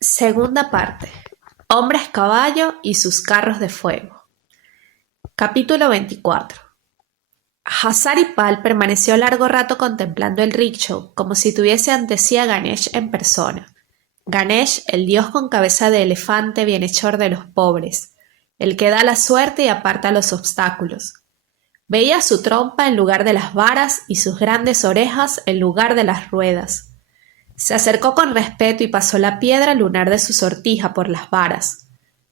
Segunda parte. Hombres caballo y sus carros de fuego. Capítulo 24. Hasaripal permaneció largo rato contemplando el rickshaw, como si tuviese ante sí a Ganesh en persona. Ganesh, el dios con cabeza de elefante bienhechor de los pobres, el que da la suerte y aparta los obstáculos. Veía su trompa en lugar de las varas y sus grandes orejas en lugar de las ruedas. Se acercó con respeto y pasó la piedra lunar de su sortija por las varas.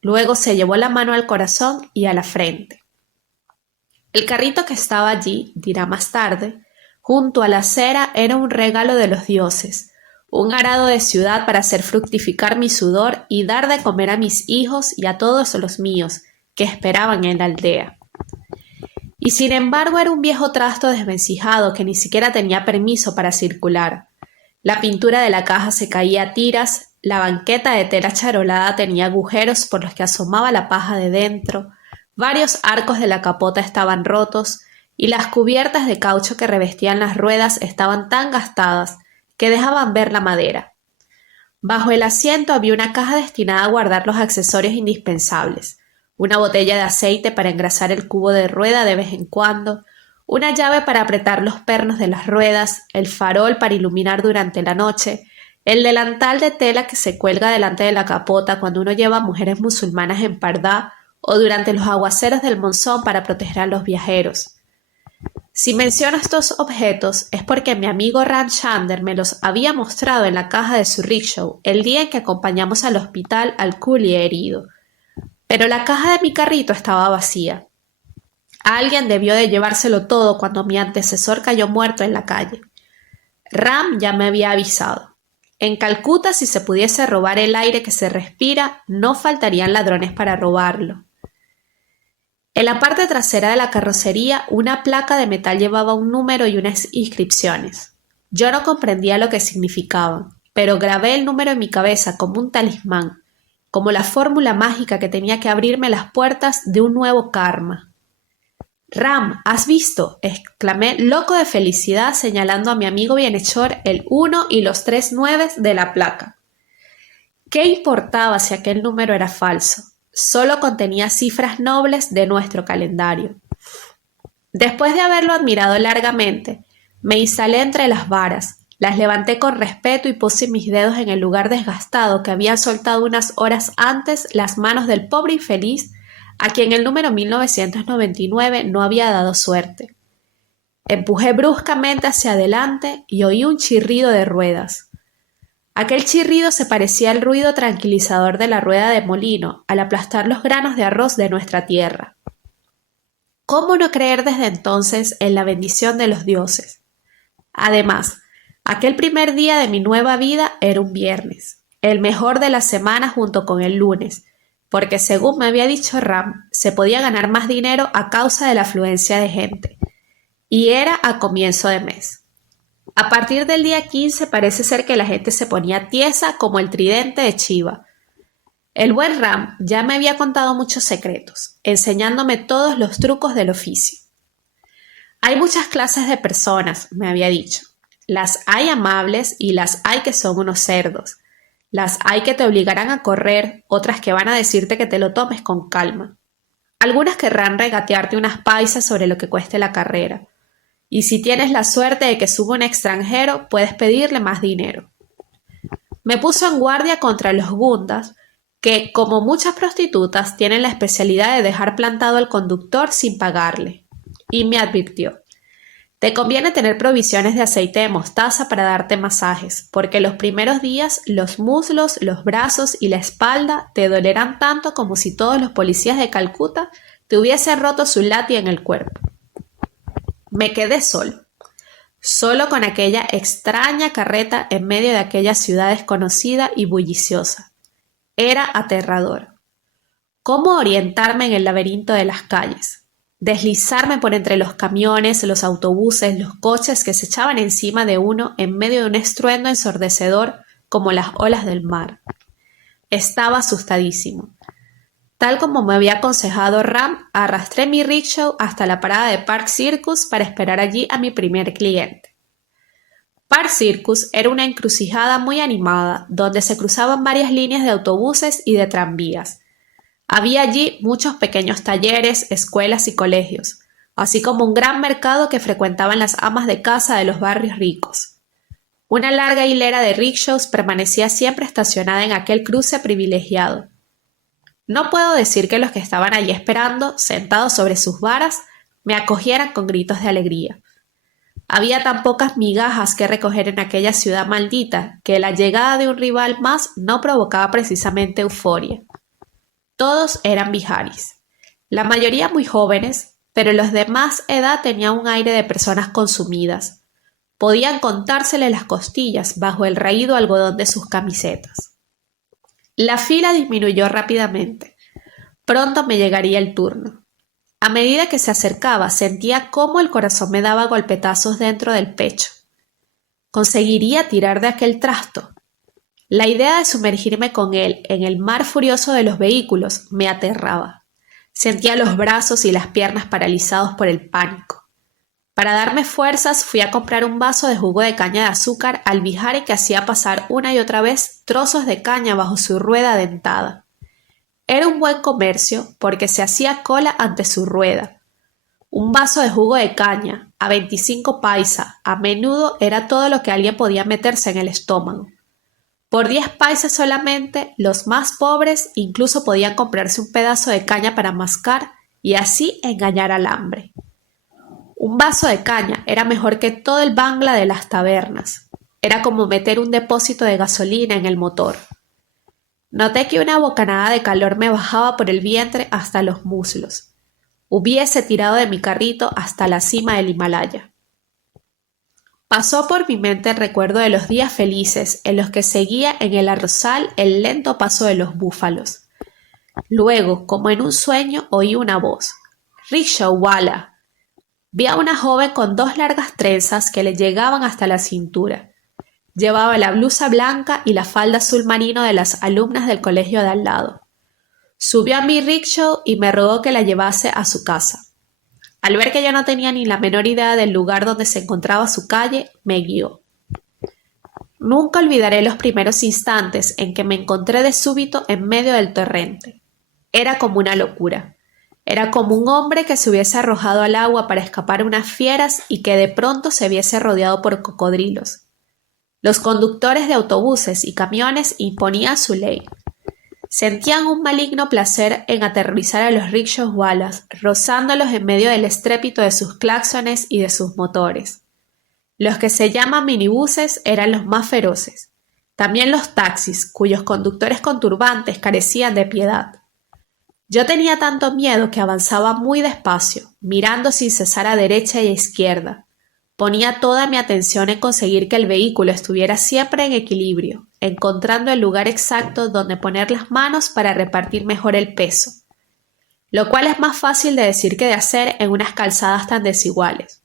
Luego se llevó la mano al corazón y a la frente. El carrito que estaba allí, dirá más tarde, junto a la acera era un regalo de los dioses, un arado de ciudad para hacer fructificar mi sudor y dar de comer a mis hijos y a todos los míos, que esperaban en la aldea. Y sin embargo era un viejo trasto desvencijado que ni siquiera tenía permiso para circular. La pintura de la caja se caía a tiras, la banqueta de tela charolada tenía agujeros por los que asomaba la paja de dentro, varios arcos de la capota estaban rotos y las cubiertas de caucho que revestían las ruedas estaban tan gastadas que dejaban ver la madera. Bajo el asiento había una caja destinada a guardar los accesorios indispensables, una botella de aceite para engrasar el cubo de rueda de vez en cuando, una llave para apretar los pernos de las ruedas, el farol para iluminar durante la noche, el delantal de tela que se cuelga delante de la capota cuando uno lleva a mujeres musulmanas en pardá o durante los aguaceros del monzón para proteger a los viajeros. Si menciono estos objetos es porque mi amigo Ram Chander me los había mostrado en la caja de su rickshaw el día en que acompañamos al hospital al coolie herido. Pero la caja de mi carrito estaba vacía. Alguien debió de llevárselo todo cuando mi antecesor cayó muerto en la calle. Ram ya me había avisado. En Calcuta, si se pudiese robar el aire que se respira, no faltarían ladrones para robarlo. En la parte trasera de la carrocería, una placa de metal llevaba un número y unas inscripciones. Yo no comprendía lo que significaban, pero grabé el número en mi cabeza como un talismán, como la fórmula mágica que tenía que abrirme las puertas de un nuevo karma. «Ram, ¿has visto?», exclamé loco de felicidad señalando a mi amigo bienhechor el 1 y los 3 nueves de la placa. ¿Qué importaba si aquel número era falso? Solo contenía cifras nobles de nuestro calendario. Después de haberlo admirado largamente, me instalé entre las varas, las levanté con respeto y puse mis dedos en el lugar desgastado que habían soltado unas horas antes las manos del pobre infeliz a quien el número 1999 no había dado suerte. Empujé bruscamente hacia adelante y oí un chirrido de ruedas. Aquel chirrido se parecía al ruido tranquilizador de la rueda de molino al aplastar los granos de arroz de nuestra tierra. ¿Cómo no creer desde entonces en la bendición de los dioses? Además, aquel primer día de mi nueva vida era un viernes, el mejor de la semana junto con el lunes, porque según me había dicho Ram, se podía ganar más dinero a causa de la afluencia de gente, y era a comienzo de mes. A partir del día 15 parece ser que la gente se ponía tiesa como el tridente de Chiva. El buen Ram ya me había contado muchos secretos, enseñándome todos los trucos del oficio. Hay muchas clases de personas, me había dicho. Las hay amables y las hay que son unos cerdos. Las hay que te obligarán a correr, otras que van a decirte que te lo tomes con calma. Algunas querrán regatearte unas paisas sobre lo que cueste la carrera. Y si tienes la suerte de que suba un extranjero, puedes pedirle más dinero. Me puso en guardia contra los gundas, que, como muchas prostitutas, tienen la especialidad de dejar plantado al conductor sin pagarle. Y me advirtió: te conviene tener provisiones de aceite de mostaza para darte masajes, porque los primeros días los muslos, los brazos y la espalda te dolerán tanto como si todos los policías de Calcuta te hubiesen roto su lati en el cuerpo. Me quedé solo con aquella extraña carreta en medio de aquella ciudad desconocida y bulliciosa. Era aterrador. ¿Cómo orientarme en el laberinto de las calles? Deslizarme por entre los camiones, los autobuses, los coches que se echaban encima de uno en medio de un estruendo ensordecedor como las olas del mar. Estaba asustadísimo. Tal como me había aconsejado Ram, arrastré mi rickshaw hasta la parada de Park Circus para esperar allí a mi primer cliente. Park Circus era una encrucijada muy animada, donde se cruzaban varias líneas de autobuses y de tranvías. Había allí muchos pequeños talleres, escuelas y colegios, así como un gran mercado que frecuentaban las amas de casa de los barrios ricos. Una larga hilera de rickshaws permanecía siempre estacionada en aquel cruce privilegiado. No puedo decir que los que estaban allí esperando, sentados sobre sus varas, me acogieran con gritos de alegría. Había tan pocas migajas que recoger en aquella ciudad maldita que la llegada de un rival más no provocaba precisamente euforia. Todos eran biharis, la mayoría muy jóvenes, pero los de más edad tenían un aire de personas consumidas. Podían contársele las costillas bajo el raído algodón de sus camisetas. La fila disminuyó rápidamente. Pronto me llegaría el turno. A medida que se acercaba, sentía cómo el corazón me daba golpetazos dentro del pecho. ¿Conseguiría tirar de aquel trasto? La idea de sumergirme con él en el mar furioso de los vehículos me aterraba. Sentía los brazos y las piernas paralizados por el pánico. Para darme fuerzas fui a comprar un vaso de jugo de caña de azúcar al bihari que hacía pasar una y otra vez trozos de caña bajo su rueda dentada. Era un buen comercio porque se hacía cola ante su rueda. Un vaso de jugo de caña, a 25 paisa, a menudo era todo lo que alguien podía meterse en el estómago. Por 10 paisas solamente, los más pobres incluso podían comprarse un pedazo de caña para mascar y así engañar al hambre. Un vaso de caña era mejor que todo el bangla de las tabernas. Era como meter un depósito de gasolina en el motor. Noté que una bocanada de calor me bajaba por el vientre hasta los muslos. Hubiese tirado de mi carrito hasta la cima del Himalaya. Pasó por mi mente el recuerdo de los días felices en los que seguía en el arrozal el lento paso de los búfalos. Luego, como en un sueño, oí una voz. «Rickshawwala». Vi a una joven con 2 largas trenzas que le llegaban hasta la cintura. Llevaba la blusa blanca y la falda azul marino de las alumnas del colegio de al lado. Subió a mi rickshaw y me rogó que la llevase a su casa. Al ver que yo no tenía ni la menor idea del lugar donde se encontraba su calle, me guió. Nunca olvidaré los primeros instantes en que me encontré de súbito en medio del torrente. Era como una locura. Era como un hombre que se hubiese arrojado al agua para escapar a unas fieras y que de pronto se viese rodeado por cocodrilos. Los conductores de autobuses y camiones imponían su ley. Sentían un maligno placer en aterrorizar a los rickshawwalas, rozándolos en medio del estrépito de sus claxones y de sus motores. Los que se llaman minibuses eran los más feroces. También los taxis, cuyos conductores con turbantes carecían de piedad. Yo tenía tanto miedo que avanzaba muy despacio, mirando sin cesar a derecha y a izquierda. Ponía toda mi atención en conseguir que el vehículo estuviera siempre en equilibrio, encontrando el lugar exacto donde poner las manos para repartir mejor el peso, lo cual es más fácil de decir que de hacer en unas calzadas tan desiguales.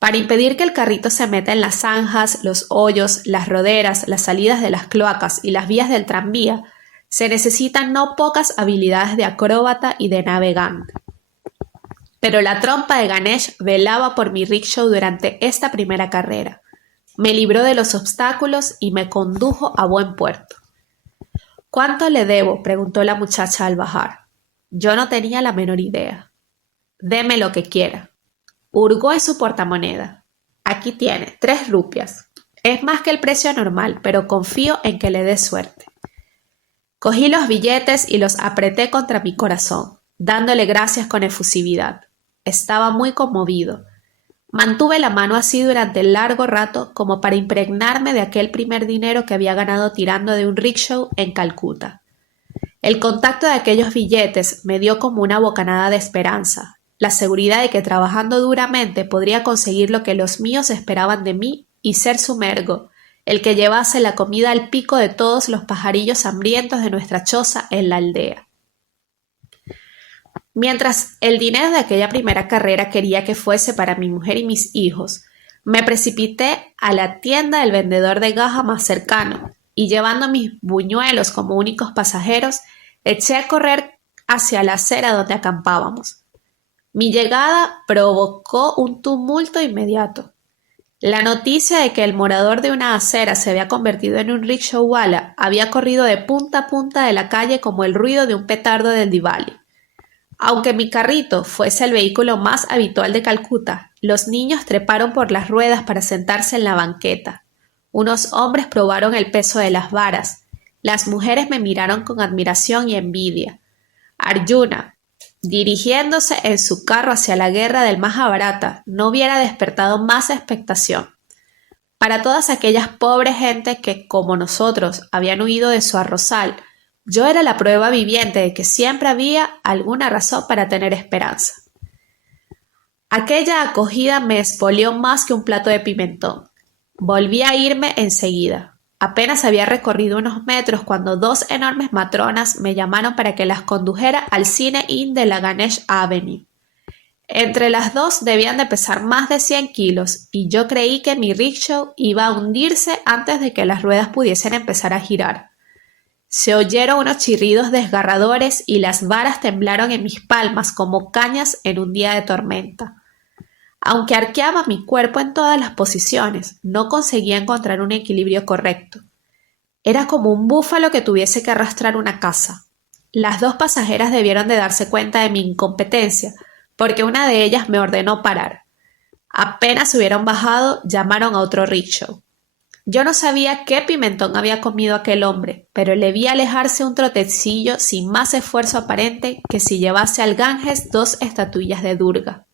Para impedir que el carrito se meta en las zanjas, los hoyos, las roderas, las salidas de las cloacas y las vías del tranvía, se necesitan no pocas habilidades de acróbata y de navegante. Pero la trompa de Ganesh velaba por mi rickshaw durante esta primera carrera. Me libró de los obstáculos y me condujo a buen puerto. «¿Cuánto le debo?», preguntó la muchacha al bajar. Yo no tenía la menor idea. «Deme lo que quiera». Hurgó en su portamoneda. «Aquí tiene, 3 rupias. Es más que el precio normal, pero confío en que le dé suerte». Cogí los billetes y los apreté contra mi corazón, dándole gracias con efusividad. Estaba muy conmovido. Mantuve la mano así durante largo rato como para impregnarme de aquel primer dinero que había ganado tirando de un rickshaw en Calcuta. El contacto de aquellos billetes me dio como una bocanada de esperanza, la seguridad de que trabajando duramente podría conseguir lo que los míos esperaban de mí y ser su mergo, el que llevase la comida al pico de todos los pajarillos hambrientos de nuestra choza en la aldea. Mientras el dinero de aquella primera carrera quería que fuese para mi mujer y mis hijos, me precipité a la tienda del vendedor de gaja más cercano y, llevando mis buñuelos como únicos pasajeros, eché a correr hacia la acera donde acampábamos. Mi llegada provocó un tumulto inmediato. La noticia de que el morador de una acera se había convertido en un rickshawala había corrido de punta a punta de la calle como el ruido de un petardo del Diwali. Aunque mi carrito fuese el vehículo más habitual de Calcuta, los niños treparon por las ruedas para sentarse en la banqueta. Unos hombres probaron el peso de las varas. Las mujeres me miraron con admiración y envidia. Arjuna, dirigiéndose en su carro hacia la guerra del Mahabharata, no hubiera despertado más expectación. Para todas aquellas pobres gentes que, como nosotros, habían huido de su arrozal, yo era la prueba viviente de que siempre había alguna razón para tener esperanza. Aquella acogida me expolió más que un plato de pimentón. Volví a irme enseguida. Apenas había recorrido unos metros cuando dos enormes matronas me llamaron para que las condujera al Cine Inn de la Ganesh Avenue. Entre las dos debían de pesar más de 100 kilos y yo creí que mi rickshaw iba a hundirse antes de que las ruedas pudiesen empezar a girar. Se oyeron unos chirridos desgarradores y las varas temblaron en mis palmas como cañas en un día de tormenta. Aunque arqueaba mi cuerpo en todas las posiciones, no conseguía encontrar un equilibrio correcto. Era como un búfalo que tuviese que arrastrar una caza. Las dos pasajeras debieron de darse cuenta de mi incompetencia, porque una de ellas me ordenó parar. Apenas hubieron bajado, llamaron a otro rickshaw. Yo no sabía qué pimentón había comido aquel hombre, pero le vi alejarse un trotecillo sin más esfuerzo aparente que si llevase al Ganges dos estatuillas de Durga.